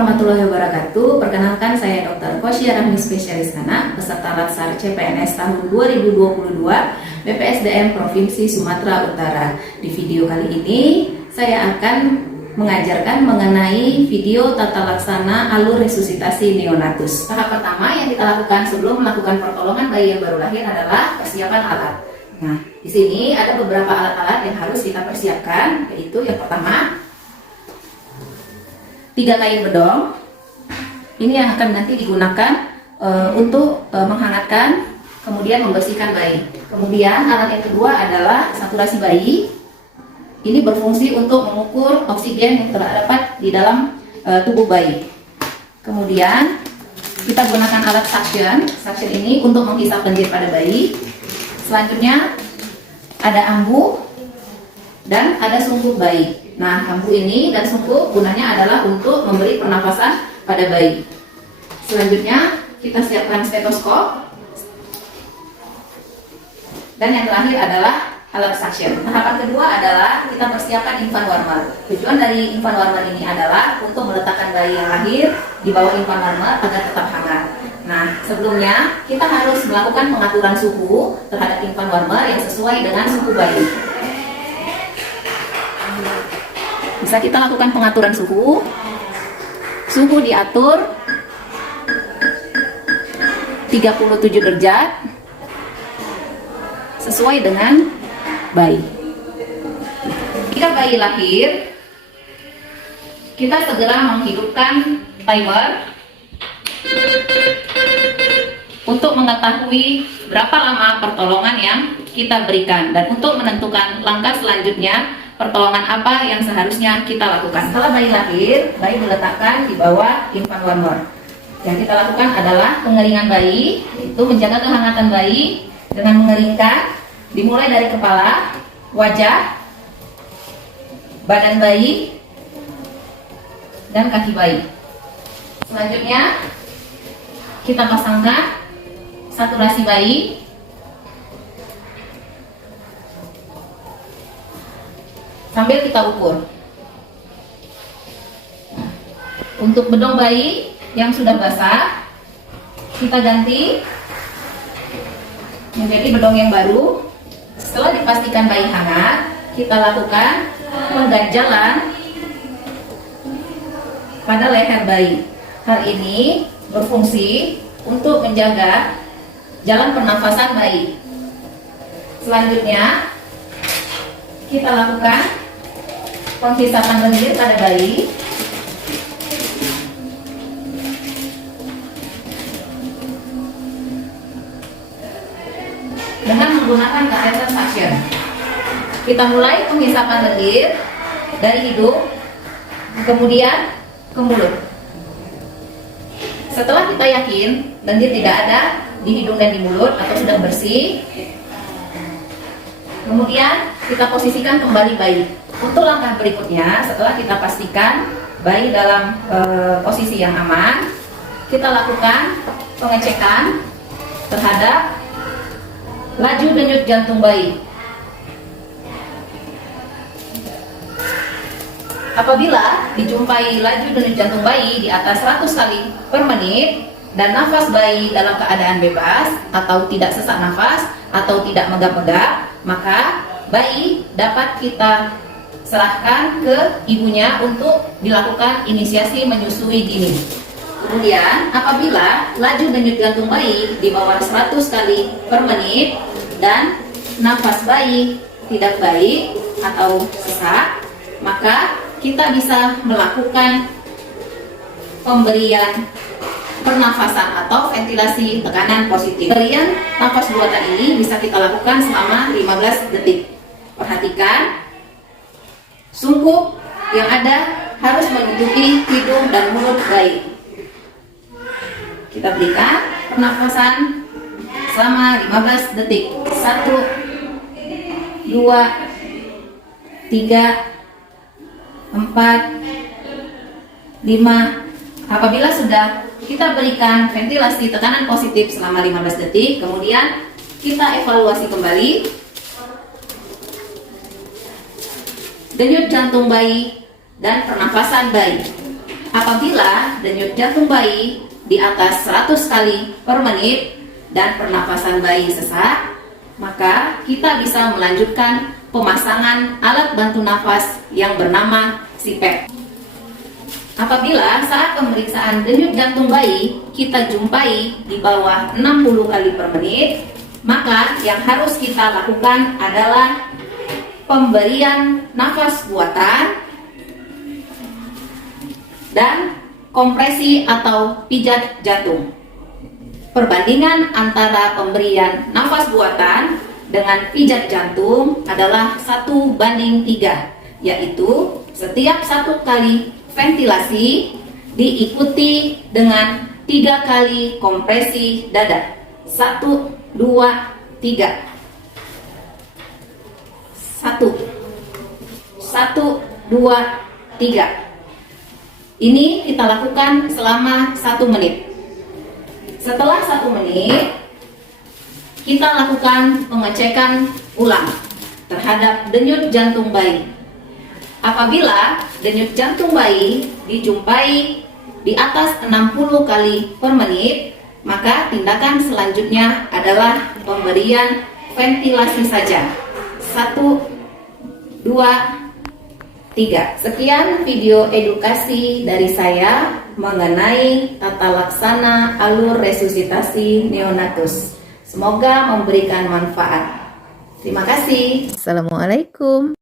warahmatullahi wabarakatuh. Perkenalkan, saya Dr. Kosyah Rahmi, spesialis anak, peserta Latsar CPNS tahun 2022 BPSDM Provinsi Sumatera Utara. Di video kali ini, saya akan mengajarkan mengenai video tata laksana alur resusitasi neonatus. Tahap pertama yang kita lakukan sebelum melakukan pertolongan bayi yang baru lahir adalah persiapan alat. Nah, di sini ada beberapa alat-alat yang harus kita persiapkan, yaitu yang pertama, 3 kain bedong. Ini yang akan nanti digunakan untuk menghangatkan, kemudian membersihkan bayi. Kemudian alat yang kedua adalah saturasi bayi. Ini berfungsi untuk mengukur oksigen yang terdapat di dalam tubuh bayi. Kemudian kita gunakan alat suction. Suction ini untuk menghisap lendir pada bayi. Selanjutnya ada ambu dan ada sungguh bayi. Nah, ambu ini dan sungguh gunanya adalah untuk memberi pernafasan pada bayi. Selanjutnya kita siapkan stetoskop. Dan yang terakhir adalah alat suction. Tahapan kedua adalah kita persiapkan infant warmer. Tujuan dari infant warmer ini adalah untuk meletakkan bayi yang lahir di bawah infant warmer agar tetap hangat. Nah, sebelumnya kita harus melakukan pengaturan suhu terhadap infant warmer yang sesuai dengan suhu bayi. Bisa kita lakukan pengaturan suhu. Suhu diatur 37 derajat sesuai dengan bayi. Jika bayi lahir, kita segera menghidupkan timer untuk mengetahui berapa lama pertolongan yang kita berikan dan untuk menentukan langkah selanjutnya pertolongan apa yang seharusnya kita lakukan. Setelah bayi lahir, bayi diletakkan di bawah infant warmer. Yang kita lakukan adalah pengeringan bayi, itu menjaga kehangatan bayi dengan mengeringkan, dimulai dari kepala, wajah, badan bayi, dan kaki bayi. Selanjutnya, kita pasangkan saturasi bayi. Sambil kita ukur. Untuk bedong bayi yang sudah basah, kita ganti menjadi bedong yang baru. Setelah dipastikan bayi hangat, kita lakukan pengganjalan pada leher bayi. Hal ini berfungsi untuk menjaga jalan pernafasan bayi. Selanjutnya, kita lakukan penghisapan lendir pada bayi. Dengan menggunakan kateter suction. Kita mulai penghisapan lendir dari hidung, kemudian ke mulut. Setelah kita yakin lendir tidak ada di hidung dan di mulut atau sudah bersih, kemudian kita posisikan kembali bayi. Untuk langkah berikutnya, setelah kita pastikan bayi dalam posisi yang aman, kita lakukan pengecekan terhadap laju denyut jantung bayi. Apabila dijumpai laju denyut jantung bayi di atas 100 kali per menit dan nafas bayi dalam keadaan bebas atau tidak sesak nafas atau tidak megap-megap, maka bayi dapat kita serahkan ke ibunya untuk dilakukan inisiasi menyusui dini. Kemudian apabila laju denyut jantung bayi di bawah 100 kali per menit dan nafas bayi tidak baik atau sesak, maka kita bisa melakukan pemberian pernafasan atau ventilasi tekanan positif. Pemberian nafas buatan ini bisa kita lakukan selama 15 detik. Perhatikan, sungkup yang ada harus menutupi hidung dan mulut bayi. Kita berikan pernafasan selama 15 detik. 1, 2, 3, 4, 5. Apabila sudah kita berikan ventilasi tekanan positif selama 15 detik, kemudian kita evaluasi kembali denyut jantung bayi dan pernafasan bayi. Apabila denyut jantung bayi di atas 100 kali per menit dan pernapasan bayi sesak, maka kita bisa melanjutkan pemasangan alat bantu nafas yang bernama CPAP. Apabila saat pemeriksaan denyut jantung bayi kita jumpai di bawah 60 kali per menit, maka yang harus kita lakukan adalah pemberian nafas buatan dan kompresi atau pijat jantung. Perbandingan antara pemberian nafas buatan dengan pijat jantung adalah 1:3, yaitu setiap 1 kali ventilasi diikuti dengan 3 kali kompresi dada. 1, 2, 3. 1, 2, 3. Ini kita lakukan selama 1 menit. Setelah 1 menit, kita lakukan pengecekan ulang terhadap denyut jantung bayi. Apabila denyut jantung bayi dijumpai di atas 60 kali per menit, maka tindakan selanjutnya adalah pemberian ventilasi saja. 1, 2, 3. Sekian video edukasi dari saya mengenai tata laksana alur resusitasi neonatus. Semoga memberikan manfaat. Terima kasih. Assalamualaikum.